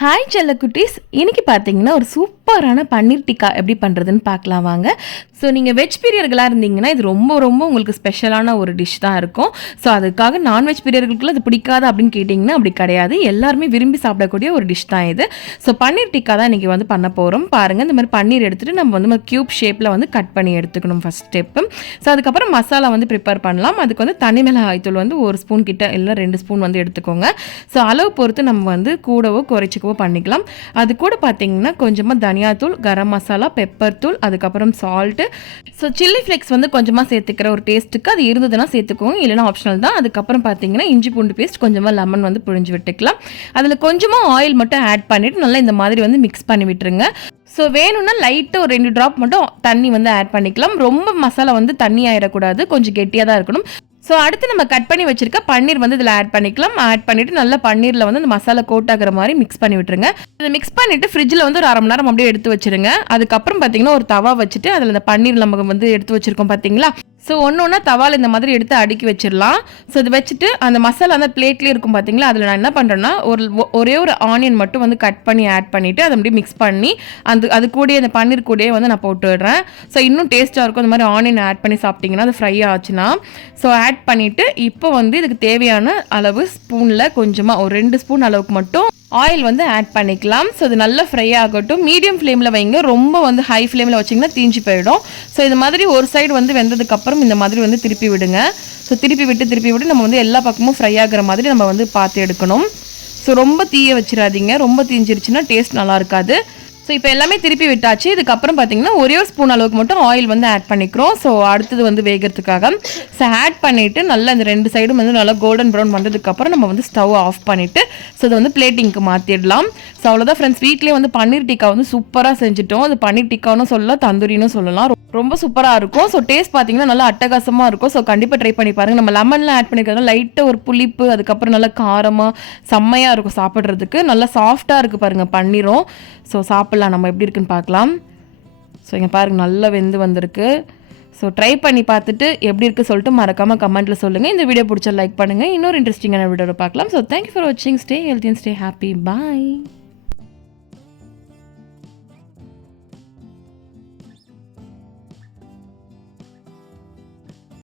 Hi செல்ல குட்டீஸ் இன்றைக்கி பார்த்தீங்கன்னா ஒரு சூப்பரான பன்னீர் டிக்கா எப்படி பண்ணுறதுன்னு பார்க்கலாம் வாங்க. ஸோ நீங்கள் வெஜ் பீரியர்களாக இருந்தீங்கன்னா இது ரொம்ப ரொம்ப உங்களுக்கு ஸ்பெஷலான ஒரு டிஷ் தான் இருக்கும். ஸோ அதுக்காக நான்வெஜ் பீரியர்களுக்குலாம் அது பிடிக்காது அப்படின்னு கேட்டிங்கன்னா அப்படி கிடையாது. எல்லாருமே விரும்பி சாப்பிடக்கூடிய ஒரு டிஷ் தான் இது. ஸோ பன்னீர் டிக்கா தான் இன்றைக்கி வந்து பண்ண போகிறோம் பாருங்கள் இந்த மாதிரி பன்னீர் எடுத்துகிட்டு நம்ம வந்து க்யூப் ஷேப்பில் வந்து கட் பண்ணி எடுத்துக்கணும் ஃபஸ்ட் ஸ்டெப்பு ஸோ அதுக்கப்புறம் மசாலா வந்து ப்ரிப்பேர் பண்ணலாம். அதுக்கு வந்து தனி மிளகாய் தூள் வந்து ஒரு ஸ்பூன் கிட்ட இல்லை ரெண்டு ஸ்பூன் வந்து எடுத்துக்கோங்க. ஸோ அளவு பொறுத்து நம்ம வந்து கூடவோ குறைச்சிக்கவோ பண்ணிக்கலாம். அது கூட பார்த்தீங்கன்னா கொஞ்சமாக தனியாத்தூள் கரம் மசாலா பெப்பர் தூள் அதுக்கப்புறம் சால்ட்டு ஸோ சில்லி ஃப்ளேக்ஸ் வந்து கொஞ்சமாக சேர்த்துக்கிற ஒரு டேஸ்ட்டுக்கு அது இருந்ததுன்னா சேர்த்துக்கோங்க. இல்லைனா ஆப்ஷனல் தான். அதுக்கப்புறம் பார்த்தீங்கன்னா இஞ்சி பூண்டு பேஸ்ட் கொஞ்சமாக லெமன் வந்து புழிஞ்சு விட்டுக்கலாம். அதில் கொஞ்சமாக ஆயில் மட்டும் ஆட் பண்ணிவிட்டு நல்லா இந்த மாதிரி வந்து மிக்ஸ் பண்ணி விட்டுருங்க. ஸோ வேணும்னா லைட்டாக ஒரு ரெண்டு ட்ராப் மட்டும் தண்ணி வந்து ஆட் பண்ணிக்கலாம். ரொம்ப மசாலா வந்து தண்ணி ஆயிடக்கூடாது கொஞ்சம் கெட்டியாக தான் இருக்கணும். ஸோ அடுத்து நம்ம கட் பண்ணி வச்சிருக்க பன்னீர் வந்து இதில் ஆட் பண்ணிக்கலாம். ஆட் பண்ணிவிட்டு நல்லா பன்னீரில் வந்து இந்த மசாலா கோட் ஆகிற மாதிரி மிக்ஸ் பண்ணி விட்டுருங்க. இதை மிக்ஸ் பண்ணிவிட்டு ஃப்ரிட்ஜில் வந்து ஒரு அரை மணி நேரம் அப்படியே எடுத்து வச்சுருங்க. அதுக்கப்புறம் பார்த்தீங்கன்னா ஒரு தவா வச்சுட்டு அதில் இந்த பன்னீர் நம்ம வந்து எடுத்து வச்சுருக்கோம் பார்த்தீங்களா ஸோ ஒன்று ஒன்றா தவால் இந்த மாதிரி எடுத்து அடுக்கி வச்சிடலாம். ஸோ இது வச்சுட்டு அந்த மசாலா அந்த பிளேட்லேயே இருக்கும் பார்த்தீங்களா அதில் நான் என்ன பண்ணுறேன்னா ஒரு ஒரே ஒரு ஆனியன் மட்டும் வந்து கட் பண்ணி ஆட் பண்ணிவிட்டு அதை அப்படியே மிக்ஸ் பண்ணி அந்த அது கூடயே அந்த பன்னீர் கூடயே வந்து நான் போட்டு விடுறேன். ஸோ இன்னும் டேஸ்ட்டாக இருக்கும். அந்த மாதிரி ஆனியன் ஆட் பண்ணி சாப்பிட்டிங்கன்னா அது ஃப்ரை ஆச்சுன்னா. ஸோ ஆட் பண்ணிவிட்டு இப்போ வந்து இதுக்கு தேவையான அளவு ஸ்பூனில் கொஞ்சமாக ஒரு ரெண்டு ஸ்பூன் அளவுக்கு மட்டும் ஆயில் வந்து ஆட் பண்ணிக்கலாம். ஸோ இது நல்லா ஃப்ரை ஆகட்டும். மீடியம் ஃப்ளேமில் வைங்க. ரொம்ப வந்து ஹை ஃப்ளேமில் வச்சிங்கன்னா தீஞ்சு போயிடும். ஸோ இது மாதிரி ஒரு சைடு வந்து வெந்ததுக்கப்புறம் இந்த மாதிரி வந்து திருப்பி விடுங்க. ஸோ திருப்பி விட்டு திருப்பி விட்டு நம்ம வந்து எல்லா பக்கமும் ஃப்ரை ஆகிற மாதிரி நம்ம வந்து பார்த்து எடுக்கணும். ஸோ ரொம்ப தீய வச்சிடாதீங்க. ரொம்ப தீஞ்சிருச்சுன்னா டேஸ்ட் நல்லா இருக்காது. ஸோ இப்போ எல்லாமே திருப்பி விட்டாச்சு. இதுக்கப்புறம் பார்த்தீங்கன்னா ஒரே ஒரு ஸ்பூன் அளவுக்கு மட்டும் ஆயில் வந்து ஆட் பண்ணிக்கிறோம். ஸோ அடுத்தது வந்து வேகிறதுக்காக. ஸோ ஆட் பண்ணிவிட்டு நல்லா இந்த ரெண்டு சைடும் வந்து நல்லா கோல்டன் ப்ரௌன் வந்ததுக்கப்புறம் நம்ம வந்து ஸ்டவ் ஆஃப் பண்ணிவிட்டு ஸோ இதை வந்து பிளேட்டிங்க்கு மாற்றிடலாம் ஸோ அவ்வளோதான் ஃப்ரெண்ட்ஸ் வீட்லேயே வந்து பன்னீர் டிக்கா வந்து சூப்பராக செஞ்சுட்டோம். அது பன்னீர் டிக்காவும் சொல்லலாம் தந்தூரின்னு சொல்லலாம். ரொம்ப சூப்பராக இருக்கும். ஸோ டேஸ்ட் பார்த்தீங்கன்னா நல்லா அட்டகாசமாக இருக்கும். ஸோ கண்டிப்பாக ட்ரை பண்ணி பாருங்கள் நம்ம லெமன்லாம் ஆட் பண்ணிக்கிறதுனால லைட்டாக ஒரு புளிப்பு அதுக்கப்புறம் நல்லா காரமாக செம்மையாக இருக்கும் சாப்பிட்றதுக்கு. நல்லா சாஃப்டாக இருக்குது பாருங்கள் பன்னீரும். ஸோ சாப்பிட்லாம். நம்ம எப்படி இருக்குன்னு பார்க்கலாம். ஸோ இங்கே பாருங்கள் நல்லா வெந்து வந்திருக்கு. ஸோ ட்ரை பண்ணி பார்த்துட்டு எப்படி இருக்குது சொல்லிட்டு மறக்காமல் கமெண்ட்டில் சொல்லுங்கள் இந்த வீடியோ பிடிச்சா லைக் பண்ணுங்கள் இன்னொரு இன்ட்ரெஸ்டிங்கான வீடியோவில் பார்க்கலாம். ஸோ தேங்க்யூ ஃபார் வாட்சிங் stay healthy and stay happy bye